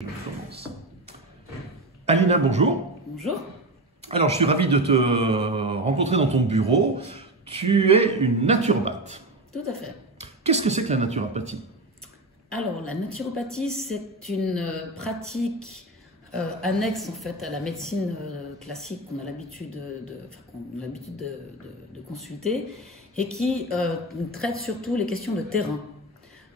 Je commence. Alina, bonjour. Bonjour. Alors, je suis ravi de te rencontrer dans ton bureau. Tu es une naturopathe. Tout à fait. Qu'est-ce que c'est que la naturopathie? Alors, la naturopathie, c'est une pratique annexe en fait à la médecine classique qu'on a l'habitude de consulter et qui traite surtout les questions de terrain.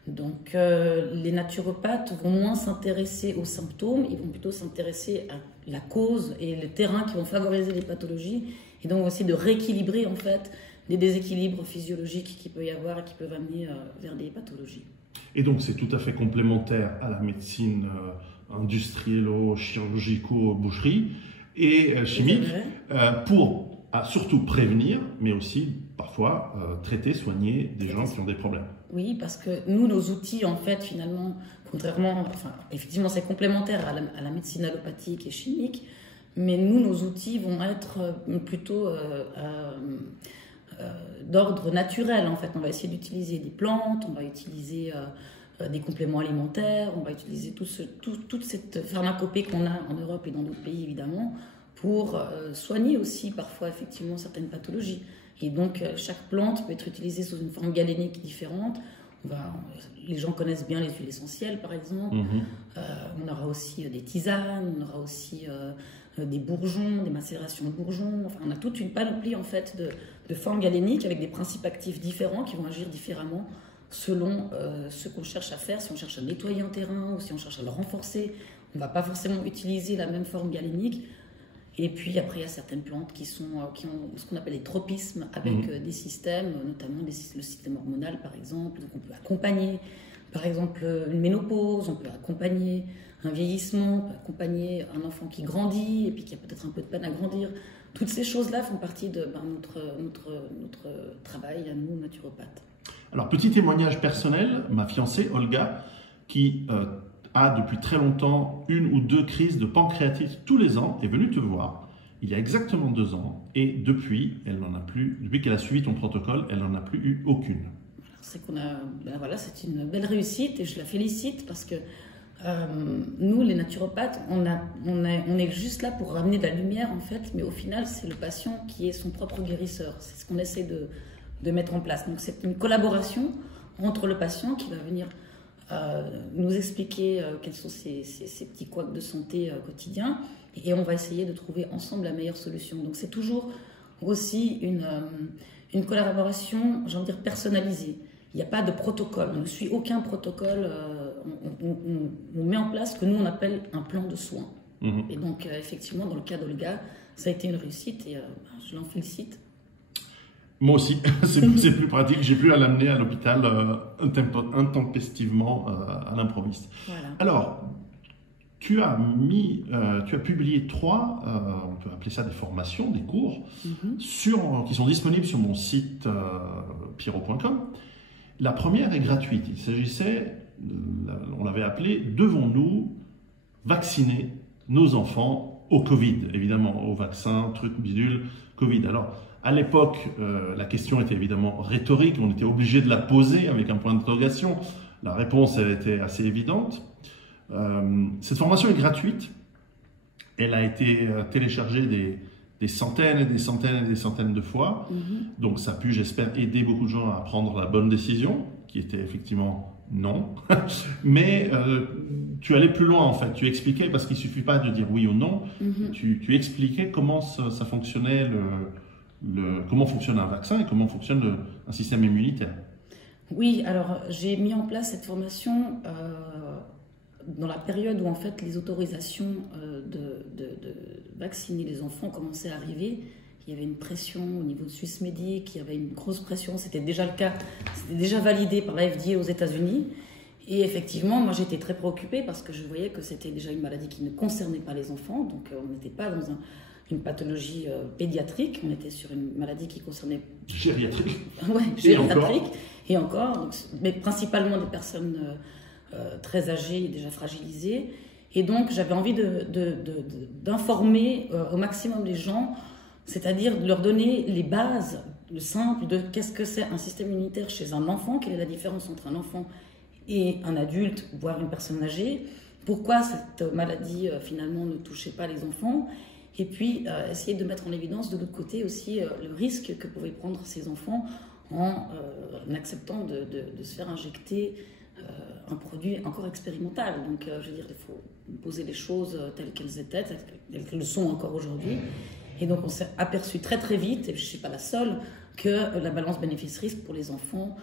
Donc, les naturopathes vont moins s'intéresser aux symptômes, ils vont plutôt s'intéresser à la cause et le terrain qui vont favoriser les pathologies et donc aussi de rééquilibrer en fait des déséquilibres physiologiques qu'il peut y avoir et qui peuvent amener vers des pathologies. Et donc, c'est tout à fait complémentaire à la médecine industriello-chirurgico-boucherie et chimique pour surtout prévenir, mais aussi parfois traiter, soigner des gens qui ont des problèmes. Oui, parce que nous, nos outils, en fait, finalement, effectivement, c'est complémentaire à la médecine allopathique et chimique, mais nous, nos outils vont être plutôt d'ordre naturel, en fait. On va essayer d'utiliser des plantes, on va utiliser des compléments alimentaires, on va utiliser toute cette pharmacopée qu'on a en Europe et dans d'autres pays, évidemment, pour soigner aussi parfois, effectivement, certaines pathologies. Et donc, chaque plante peut être utilisée sous une forme galénique différente. Les gens connaissent bien les huiles essentielles, par exemple. On aura aussi des tisanes, on aura aussi des bourgeons, des macérations de bourgeons. Enfin, on a toute une panoplie, en fait, de formes galéniques avec des principes actifs différents qui vont agir différemment selon ce qu'on cherche à faire. Si on cherche à nettoyer un terrain ou si on cherche à le renforcer, on ne va pas forcément utiliser la même forme galénique. Et puis après, il y a certaines plantes qui ont ce qu'on appelle les tropismes avec des systèmes, notamment le système hormonal par exemple. Donc on peut accompagner par exemple une ménopause, on peut accompagner un vieillissement, on peut accompagner un enfant qui grandit et puis qui a peut-être un peu de peine à grandir. Toutes ces choses-là font partie de notre travail à nous, naturopathes. Alors, petit témoignage personnel, ma fiancée Olga, qui a depuis très longtemps une ou deux crises de pancréatite tous les ans, est venue te voir il y a exactement 2 ans et depuis, depuis qu'elle a suivi ton protocole, elle n'en a plus eu aucune. C'est c'est une belle réussite et je la félicite parce que nous, les naturopathes, on est juste là pour ramener de la lumière en fait, mais au final, c'est le patient qui est son propre guérisseur. C'est ce qu'on essaie de mettre en place. Donc c'est une collaboration entre le patient qui va venir nous expliquer quels sont ces petits couacs de santé quotidiens et on va essayer de trouver ensemble la meilleure solution. Donc c'est toujours aussi une collaboration, j'ai envie de dire, personnalisée. Il n'y a pas de protocole, on ne suit aucun protocole, on met en place ce que nous on appelle un plan de soins. Et donc effectivement dans le cas d'Olga, ça a été une réussite et je l'en félicite. Moi aussi, c'est plus pratique, j'ai plus à l'amener à l'hôpital intempestivement à l'improviste. Voilà. Alors, tu as publié 3, on peut appeler ça des formations, des cours, qui sont disponibles sur mon site pierrot.com. La première est gratuite, il s'agissait, on l'avait appelé « Devons-nous vacciner nos enfants au Covid ?» Évidemment, au vaccin, truc bidule, Covid. Alors, à l'époque, la question était évidemment rhétorique, on était obligé de la poser avec un point d'interrogation. La réponse, elle était assez évidente. Cette formation est gratuite. Elle a été téléchargée des centaines et des centaines et des centaines de fois. Donc ça a pu, j'espère, aider beaucoup de gens à prendre la bonne décision, qui était effectivement non. Mais tu allais plus loin en fait. Tu expliquais, parce qu'il ne suffit pas de dire oui ou non, tu expliquais comment ça fonctionnait comment fonctionne un vaccin et comment fonctionne un système immunitaire. Oui, alors j'ai mis en place cette formation dans la période où en fait les autorisations de vacciner les enfants commençaient à arriver. Il y avait une pression au niveau de Swissmedic, il y avait une grosse pression, c'était déjà le cas, c'était déjà validé par la FDA aux États-Unis. Et effectivement, moi j'étais très préoccupée parce que je voyais que c'était déjà une maladie qui ne concernait pas les enfants, donc on n'était pas dans une pathologie pédiatrique, on était sur une maladie qui concernait... Gériatrique. Oui, gériatrique. Et encore, donc, mais principalement des personnes très âgées et déjà fragilisées. Et donc j'avais envie d'informer au maximum les gens, c'est-à-dire de leur donner les bases, le simple de qu'est-ce que c'est un système immunitaire chez un enfant, quelle est la différence entre un enfant et un adulte, voire une personne âgée, pourquoi cette maladie finalement ne touchait pas les enfants. Et puis essayer de mettre en évidence de l'autre côté aussi le risque que pouvaient prendre ces enfants en acceptant de se faire injecter un produit encore expérimental. Donc je veux dire, il faut poser les choses telles qu'elles étaient, telles qu'elles le sont encore aujourd'hui. Et donc on s'est aperçu très très vite, et je ne suis pas la seule, que la balance bénéfice-risque pour les enfants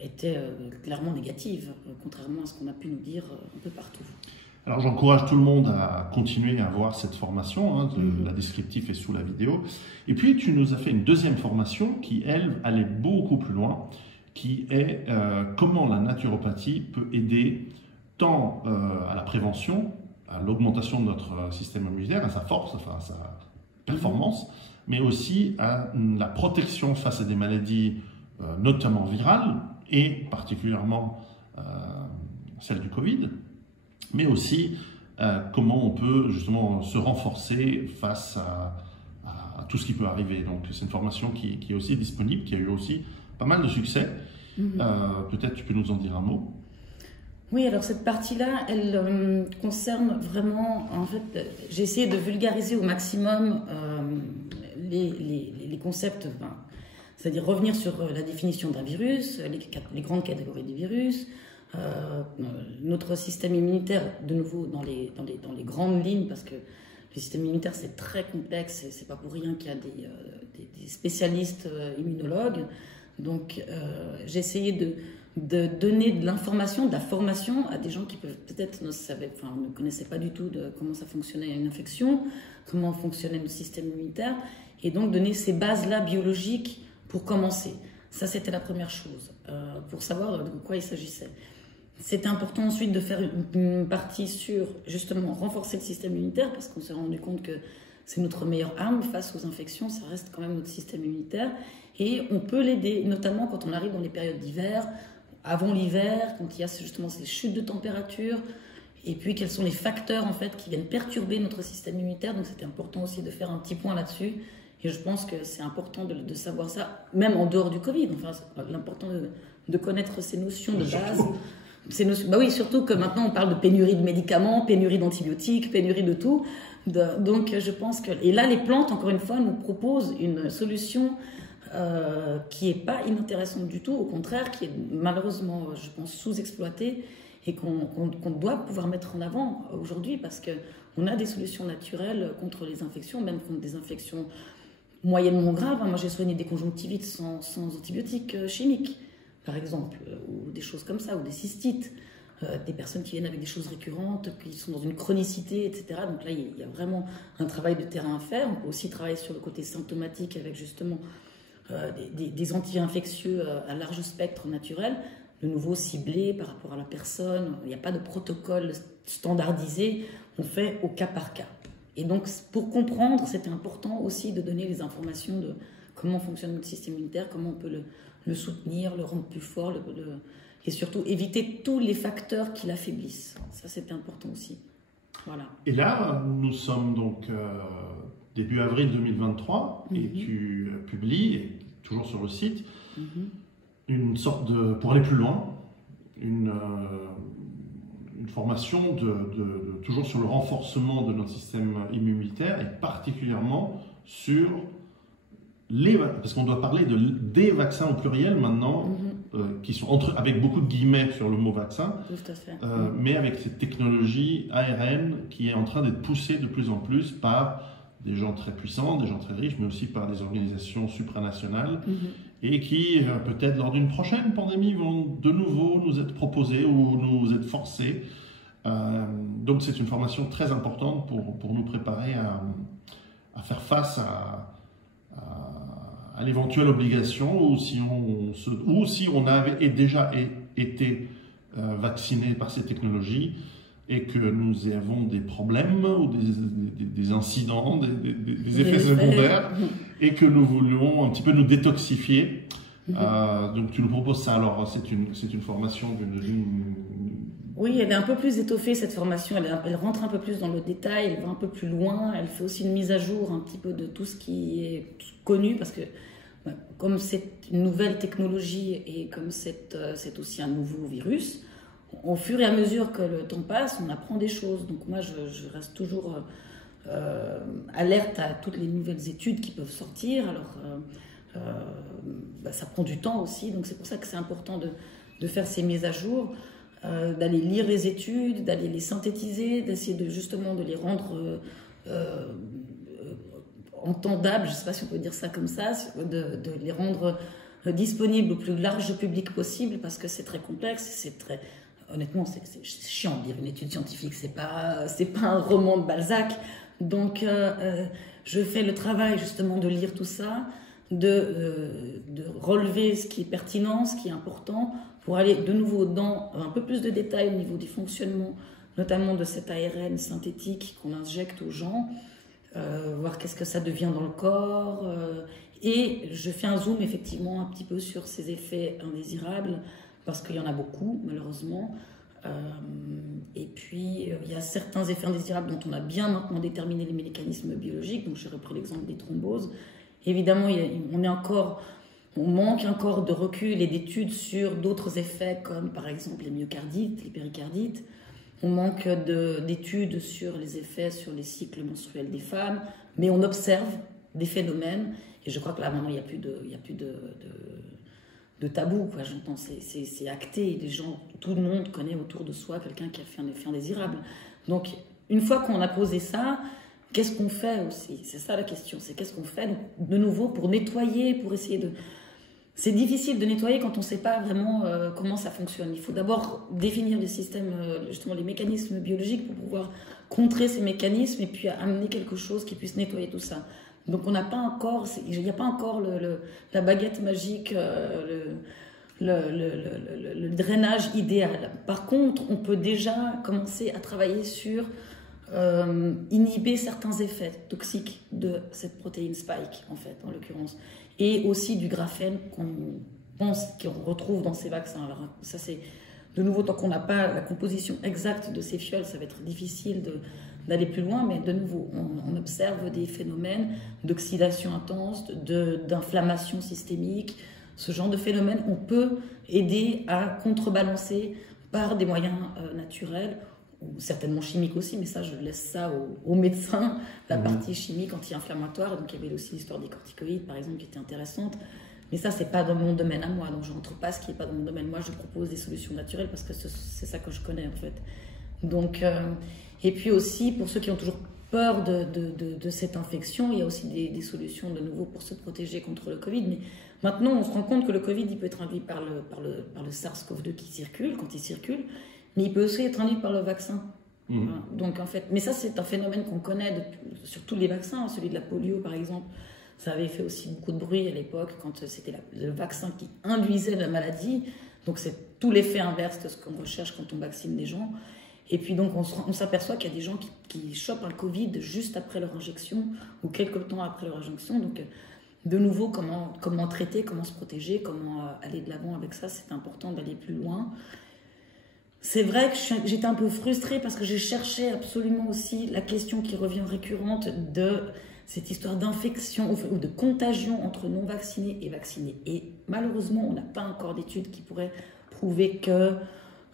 était clairement négative, contrairement à ce qu'on a pu nous dire un peu partout. Alors j'encourage tout le monde à continuer à voir cette formation, la descriptif est sous la vidéo. Et puis tu nous as fait une deuxième formation qui, elle, allait beaucoup plus loin, qui est comment la naturopathie peut aider tant à la prévention, à l'augmentation de notre système immunitaire, à sa force, enfin à sa performance, mais aussi à la protection face à des maladies notamment virales et particulièrement celle du Covid, mais aussi comment on peut justement se renforcer face à tout ce qui peut arriver. Donc c'est une formation qui est aussi disponible, qui a eu aussi pas mal de succès. Peut-être tu peux nous en dire un mot. Oui, alors cette partie-là, elle concerne vraiment, en fait, j'ai essayé de vulgariser au maximum les concepts, c'est-à-dire revenir sur la définition d'un virus, les grandes catégories du virus, notre système immunitaire, de nouveau dans les grandes lignes, parce que le système immunitaire c'est très complexe et c'est pas pour rien qu'il y a des spécialistes immunologues. Donc j'ai essayé de donner de l'information, de la formation à des gens qui peut-être ne connaissaient pas du tout comment ça fonctionnait une infection, comment fonctionnait notre système immunitaire, et donc donner ces bases-là biologiques pour commencer. Ça, c'était la première chose, pour savoir de quoi il s'agissait. C'était important ensuite de faire une partie sur, justement, renforcer le système immunitaire, parce qu'on s'est rendu compte que c'est notre meilleure arme face aux infections, ça reste quand même notre système immunitaire, et on peut l'aider, notamment quand on arrive dans les périodes d'hiver, avant l'hiver, quand il y a justement ces chutes de température, et puis quels sont les facteurs en fait qui viennent perturber notre système immunitaire. Donc c'était important aussi de faire un petit point là-dessus. Et je pense que c'est important de savoir ça, même en dehors du Covid. Enfin, l'important de connaître ces notions de base. Bah oui, surtout que maintenant on parle de pénurie de médicaments, pénurie d'antibiotiques, pénurie de tout. Donc je pense que... Et là, les plantes, encore une fois, nous proposent une solution qui n'est pas inintéressante du tout, au contraire, qui est malheureusement, je pense, sous-exploitée et qu'on doit pouvoir mettre en avant aujourd'hui, parce qu'on a des solutions naturelles contre les infections, même contre des infections moyennement graves. Moi, j'ai soigné des conjonctivites sans antibiotiques chimiques, par exemple, ou des choses comme ça, ou des cystites, des personnes qui viennent avec des choses récurrentes, qui sont dans une chronicité, etc. Donc là, il y a vraiment un travail de terrain à faire. On peut aussi travailler sur le côté symptomatique avec justement des anti-infectieux à large spectre naturel, de nouveau ciblés par rapport à la personne. Il n'y a pas de protocole standardisé, on fait au cas par cas. Et donc, pour comprendre, c'était important aussi de donner les informations de comment fonctionne notre système immunitaire, comment on peut le soutenir, le rendre plus fort, et surtout éviter tous les facteurs qui l'affaiblissent. Ça, c'était important aussi. Voilà. Et là, nous sommes donc début avril 2023, et tu publies, toujours sur le site, une sorte de, pour aller plus loin, une formation toujours sur le renforcement de notre système immunitaire, et particulièrement sur parce qu'on doit parler des vaccins au pluriel maintenant, qui sont avec beaucoup de guillemets sur le mot vaccin, tout à fait. Mais avec cette technologie ARN qui est en train d'être poussée de plus en plus par des gens très puissants, des gens très riches, mais aussi par des organisations supranationales, et qui, peut-être lors d'une prochaine pandémie, vont de nouveau nous être proposées ou nous être forcées. Donc c'est une formation très importante pour nous préparer à faire face à l'éventuelle obligation, ou si on avait déjà été vacciné par ces technologies, et que nous avons des problèmes ou des incidents, des effets secondaires, et que nous voulions un petit peu nous détoxifier. Donc tu nous proposes ça. Alors c'est une formation Oui, elle est un peu plus étoffée, cette formation. Elle rentre un peu plus dans le détail, elle va un peu plus loin. Elle fait aussi une mise à jour un petit peu de tout ce qui est connu, parce que comme c'est une nouvelle technologie et comme c'est aussi un nouveau virus, au fur et à mesure que le temps passe, on apprend des choses. Donc moi, je reste toujours alerte à toutes les nouvelles études qui peuvent sortir. Alors, ça prend du temps aussi, donc c'est pour ça que c'est important de faire ces mises à jour, d'aller lire les études, d'aller les synthétiser, d'essayer justement de les rendre entendables, je ne sais pas si on peut dire ça comme ça, de les rendre disponibles au plus large public possible, parce que c'est très complexe, c'est très... Honnêtement, c'est chiant de lire une étude scientifique, c'est pas un roman de Balzac. Donc, je fais le travail justement de lire tout ça, de relever ce qui est pertinent, ce qui est important, pour aller de nouveau dans un peu plus de détails au niveau du fonctionnement, notamment de cet ARN synthétique qu'on injecte aux gens, voir qu'est-ce que ça devient dans le corps. Et je fais un zoom effectivement un petit peu sur ces effets indésirables, parce qu'il y en a beaucoup, malheureusement. Et puis, il y a certains effets indésirables dont on a bien maintenant déterminé les mécanismes biologiques. Donc, j'ai repris l'exemple des thromboses. Évidemment, on manque encore de recul et d'études sur d'autres effets, comme par exemple les myocardites, les péricardites. On manque d'études sur les effets sur les cycles menstruels des femmes. Mais on observe des phénomènes. Et je crois que là, maintenant, il n'y a plus de tabou, quoi. J'entends, c'est acté. Les gens, tout le monde connaît autour de soi quelqu'un qui a fait un effet indésirable. Donc, une fois qu'on a posé ça, qu'est-ce qu'on fait aussi? C'est ça la question, c'est qu'est-ce qu'on fait de nouveau pour nettoyer, pour essayer de... C'est difficile de nettoyer quand on ne sait pas vraiment comment ça fonctionne. Il faut d'abord définir les systèmes, justement les mécanismes biologiques pour pouvoir contrer ces mécanismes et puis amener quelque chose qui puisse nettoyer tout ça. Donc on n'a pas encore, il n'y a pas encore la baguette magique, le drainage idéal. Par contre, on peut déjà commencer à travailler sur inhiber certains effets toxiques de cette protéine spike, en fait, en l'occurrence, et aussi du graphène qu'on retrouve dans ces vaccins. Alors ça, c'est de nouveau, tant qu'on n'a pas la composition exacte de ces fioles, ça va être difficile d'aller plus loin, mais de nouveau, on observe des phénomènes d'oxydation intense, d'inflammation systémique. Ce genre de phénomène, on peut aider à contrebalancer par des moyens naturels, ou certainement chimiques aussi, mais ça, je laisse ça aux médecins, la partie chimique anti-inflammatoire. Donc, il y avait aussi l'histoire des corticoïdes, par exemple, qui était intéressante. Mais ça, c'est pas dans mon domaine à moi, donc je rentre pas ce qui est pas dans mon domaine. Moi, je propose des solutions naturelles parce que c'est ça que je connais, en fait. Donc... Et puis aussi, pour ceux qui ont toujours peur de cette infection, il y a aussi des solutions de nouveau pour se protéger contre le Covid. Mais maintenant, on se rend compte que le Covid, il peut être induit par le SARS-CoV-2 qui circule, quand il circule, mais il peut aussi être induit par le vaccin. Voilà. Donc en fait, mais ça, c'est un phénomène qu'on connaît sur tous les vaccins, celui de la polio par exemple. Ça avait fait aussi beaucoup de bruit à l'époque quand c'était le vaccin qui induisait la maladie. Donc c'est tout l'effet inverse de ce qu'on recherche quand on vaccine des gens. Et puis donc on s'aperçoit qu'il y a des gens qui chopent un Covid juste après leur injection ou quelques temps après leur injection. Donc de nouveau, comment traiter, comment se protéger, comment aller de l'avant avec ça, c'est important d'aller plus loin. C'est vrai que j'étais un peu frustrée parce que j'ai cherché absolument aussi la question qui revient récurrente de cette histoire d'infection ou de contagion entre non vaccinés et vaccinés. Et malheureusement, on n'a pas encore d'études qui pourraient prouver que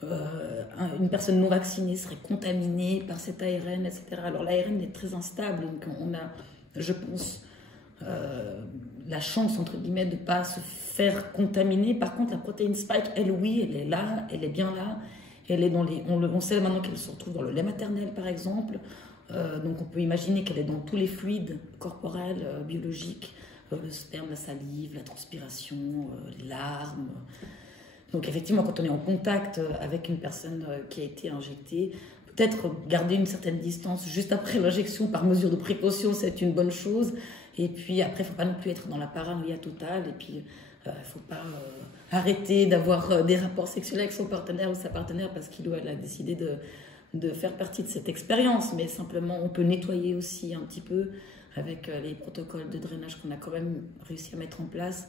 une personne non vaccinée serait contaminée par cet ARN, etc. Alors l'ARN est très instable, donc on a, je pense, la chance, entre guillemets, de ne pas se faire contaminer. Par contre, la protéine spike, elle, oui, elle est là, elle est bien là. Elle est dans on sait maintenant qu'elle se retrouve dans le lait maternel, par exemple. Donc on peut imaginer qu'elle est dans tous les fluides corporels, biologiques, le sperme, la salive, la transpiration, les larmes. Donc effectivement, quand on est en contact avec une personne qui a été injectée, peut-être garder une certaine distance juste après l'injection par mesure de précaution, c'est une bonne chose. Et puis après, il ne faut pas non plus être dans la paranoïa totale. Et puis, il ne faut pas arrêter d'avoir des rapports sexuels avec son partenaire ou sa partenaire parce qu'il ou elle a décidé de faire partie de cette expérience. Mais simplement, on peut nettoyer aussi un petit peu avec les protocoles de drainage qu'on a quand même réussi à mettre en place.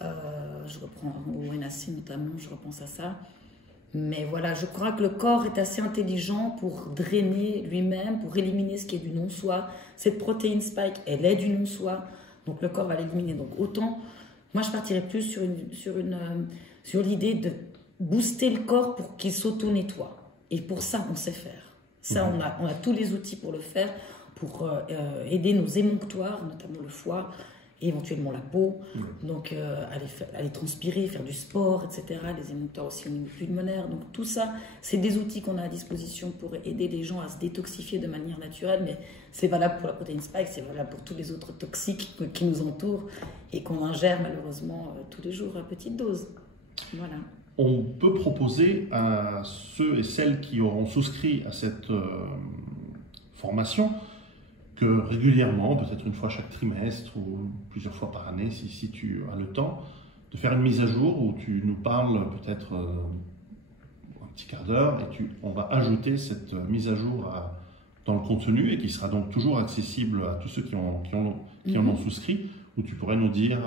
Je reprends au NAC notamment, je repense à ça. Mais voilà, je crois que le corps est assez intelligent pour drainer lui-même, pour éliminer ce qui est du non-soi. Cette protéine spike, elle est du non-soi, donc le corps va l'éliminer. Donc autant, moi je partirais plus sur l'idée booster le corps pour qu'il s'auto-nettoie. Et pour ça, on sait faire. Ça, on a tous les outils pour le faire, pour aider nos émonctoires, notamment le foie, et éventuellement la peau, donc aller transpirer, faire du sport, etc. Les émonctoires aussi au niveau pulmonaire. Donc tout ça, c'est des outils qu'on a à disposition pour aider les gens à se détoxifier de manière naturelle, mais c'est valable pour la protéine spike, c'est valable pour tous les autres toxiques qui nous entourent et qu'on ingère malheureusement tous les jours à petite dose. Voilà. On peut proposer à ceux et celles qui auront souscrit à cette formation que régulièrement, peut-être une fois chaque trimestre ou plusieurs fois par année, si tu as le temps, de faire une mise à jour où tu nous parles peut-être un petit quart d'heure et on va ajouter cette mise à jour dans le contenu et qui sera donc toujours accessible à tous ceux qui en ont souscrit, où tu pourrais nous dire,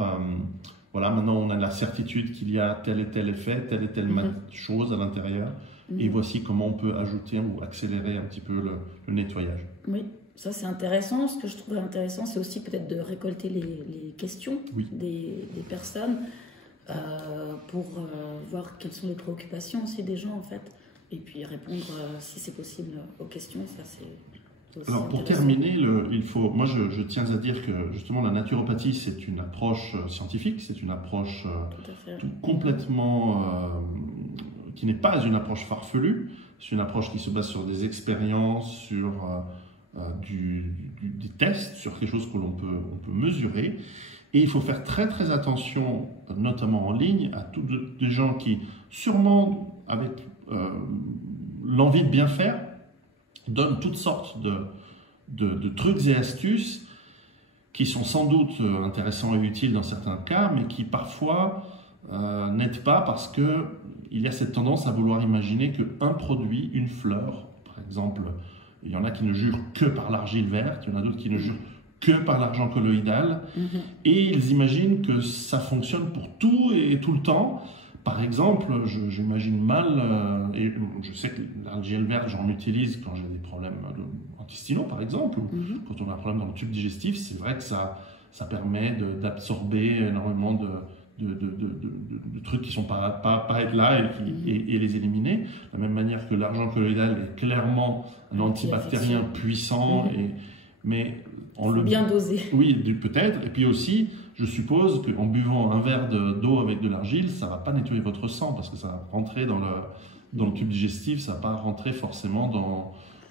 voilà, maintenant on a la certitude qu'il y a tel et tel effet, telle et telle chose à l'intérieur, et voici comment on peut ajouter ou accélérer un petit peu le nettoyage. Oui. Ça, c'est intéressant. Ce que je trouve intéressant, c'est aussi peut-être de récolter les questions des personnes pour voir quelles sont les préoccupations aussi des gens, en fait. Et puis répondre, si c'est possible, aux questions. Ça, c'est aussi Alors, pour terminer, moi, je tiens à dire que, justement, la naturopathie, c'est une approche scientifique, c'est une approche complètement... qui n'est pas une approche farfelue. C'est une approche qui se base sur des expériences, sur... des tests sur quelque chose que l'on peut mesurer, et il faut faire très très attention, notamment en ligne, à tous des gens qui, sûrement avec l'envie de bien faire, donnent toutes sortes de trucs et astuces qui sont sans doute intéressants et utiles dans certains cas, mais qui parfois n'aident pas parce qu'il y a cette tendance à vouloir imaginer qu'un produit, une fleur, par exemple, il y en a qui ne jurent que par l'argile verte, il y en a d'autres qui ne jurent que par l'argent colloïdal, et ils imaginent que ça fonctionne pour tout et tout le temps. Par exemple, j'imagine mal, et je sais que l'argile verte, j'en utilise quand j'ai des problèmes intestinaux, par exemple, ou quand on a un problème dans le tube digestif, c'est vrai que ça permet d'absorber énormément de trucs qui ne sont pas être là et les éliminer. De la même manière que l'argent colloïdal est clairement un antibactérien puissant, mais on le bien dosé. Oui, peut-être. Et puis aussi, je suppose qu'en buvant un verre d'eau avec de l'argile, ça ne va pas nettoyer votre sang parce que ça va rentrer dans le tube digestif, ça ne va pas rentrer forcément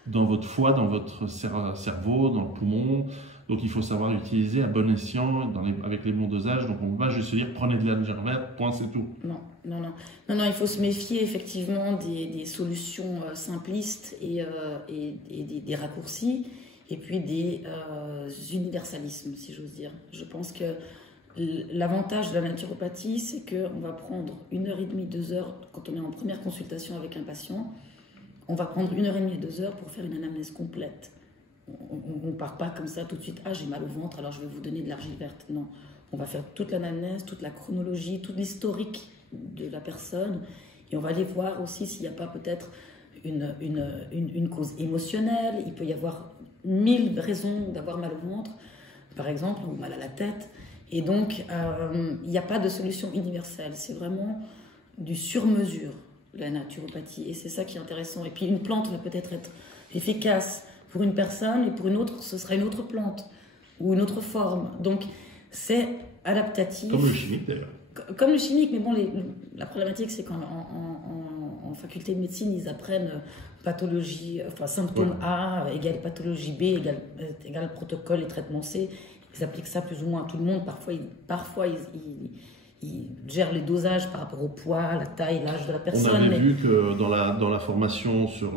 dans votre foie, dans votre cerveau, dans le poumon. Donc il faut savoir l'utiliser à bon escient, avec les bons dosages. Donc on ne va pas juste se dire prenez de l'argile verte, point, c'est tout. Non, il faut se méfier effectivement des solutions simplistes et des raccourcis, et puis des universalismes, si j'ose dire. Je pense que l'avantage de la naturopathie, c'est qu'on va prendre 1h30, 2 heures, quand on est en première consultation avec un patient, on va prendre 1h30 et 2 heures pour faire une anamnèse complète. On ne part pas comme ça tout de suite, j'ai mal au ventre, alors je vais vous donner de l'argile verte. Non, on va faire toute l'anamnèse, toute la chronologie, tout l'historique de la personne, et on va aller voir aussi s'il n'y a pas peut-être une cause émotionnelle. Il peut y avoir 1000 raisons d'avoir mal au ventre, par exemple, ou mal à la tête, et donc il n'y a pas de solution universelle, c'est vraiment du sur-mesure, la naturopathie, et c'est ça qui est intéressant. Et puis une plante va peut-être être efficace pour une personne, et pour une autre, ce sera une autre plante ou une autre forme. Donc, c'est adaptatif. Comme le chimique, d'ailleurs. Comme le chimique, mais bon, la problématique, c'est qu'en faculté de médecine, ils apprennent pathologie, enfin symptôme A égale pathologie B égale protocole et traitement C. Ils appliquent ça plus ou moins à tout le monde. Parfois ils gèrent les dosages par rapport au poids, la taille, l'âge de la personne. On avait vu que dans la formation sur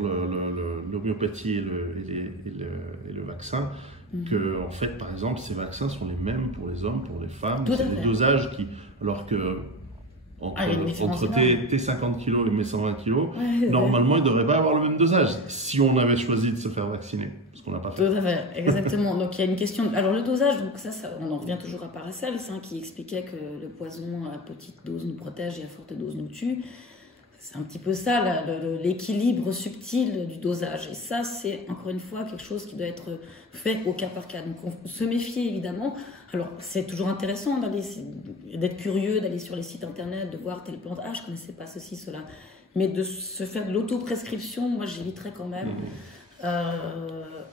l'homéopathie et le vaccin, que en fait, par exemple, ces vaccins sont les mêmes pour les hommes, pour les femmes. C'est des dosages alors que entre tes 50 kg et mes 120 kg, normalement, ils ne devraient pas avoir le même dosage si on avait choisi de se faire vacciner, ce qu'on n'a pas fait. Tout à fait, exactement. Donc il y a une question. Alors le dosage, donc ça, on en revient toujours à Paracels, qui expliquait que le poison à petite dose nous protège et à forte dose nous tue. c'est un petit peu ça, l'équilibre subtil du dosage. Et ça, c'est encore une fois quelque chose qui doit être fait au cas par cas. Donc, on se méfier évidemment. Alors, c'est toujours intéressant d'être curieux, d'aller sur les sites internet, de voir telle plante. Ah, je connaissais pas ceci, cela. Mais de se faire de l'autoprescription, moi, j'éviterais quand même.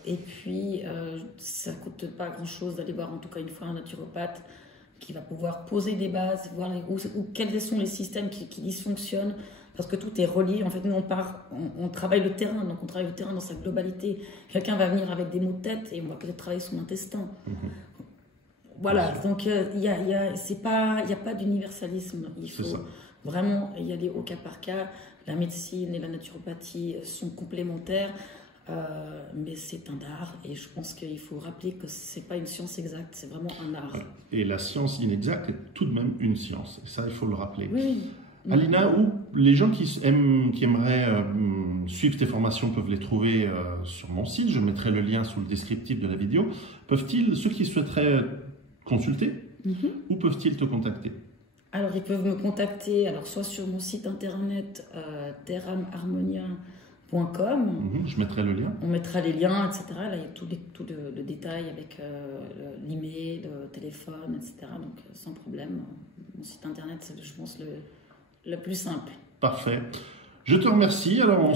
Et puis, ça coûte pas grand-chose d'aller voir en tout cas une fois un naturopathe qui va pouvoir poser des bases, voir quels sont les systèmes qui dysfonctionnent, parce que tout est relié. En fait, nous, on travaille le terrain, donc on travaille le terrain dans sa globalité. Quelqu'un va venir avec des maux de tête et on va peut-être travailler son intestin. Voilà, donc il n'y a pas d'universalisme. Il faut vraiment y aller au cas par cas. La médecine et la naturopathie sont complémentaires. Mais c'est un art et je pense qu'il faut rappeler que c'est pas une science exacte, c'est vraiment un art. Et la science inexacte est tout de même une science, et ça il faut le rappeler. Oui. Alina, où les gens qui aimeraient suivre tes formations peuvent les trouver sur mon site, je mettrai le lien sous le descriptif de la vidéo. Ceux qui souhaiteraient consulter, où peuvent-ils te contacter? Alors ils peuvent me contacter soit sur mon site internet terramharmonia.com. Je mettrai le lien. On mettra les liens, etc. Là, il y a tout le détail avec l'email, le téléphone, etc. Donc, sans problème. Mon site internet, c'est, je pense, le plus simple. Parfait. Je te remercie. Alors,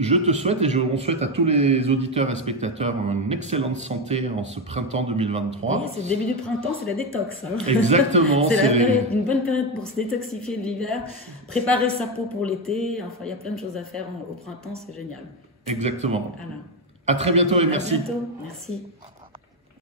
je te souhaite et on souhaite à tous les auditeurs et spectateurs une excellente santé en ce printemps 2023. Oui, c'est le début du printemps, c'est la détox. Hein. Exactement. C'est une bonne période pour se détoxifier de l'hiver, préparer sa peau pour l'été. Enfin, il y a plein de choses à faire au printemps, c'est génial. Exactement. Voilà. À très bientôt et merci. À bientôt, merci.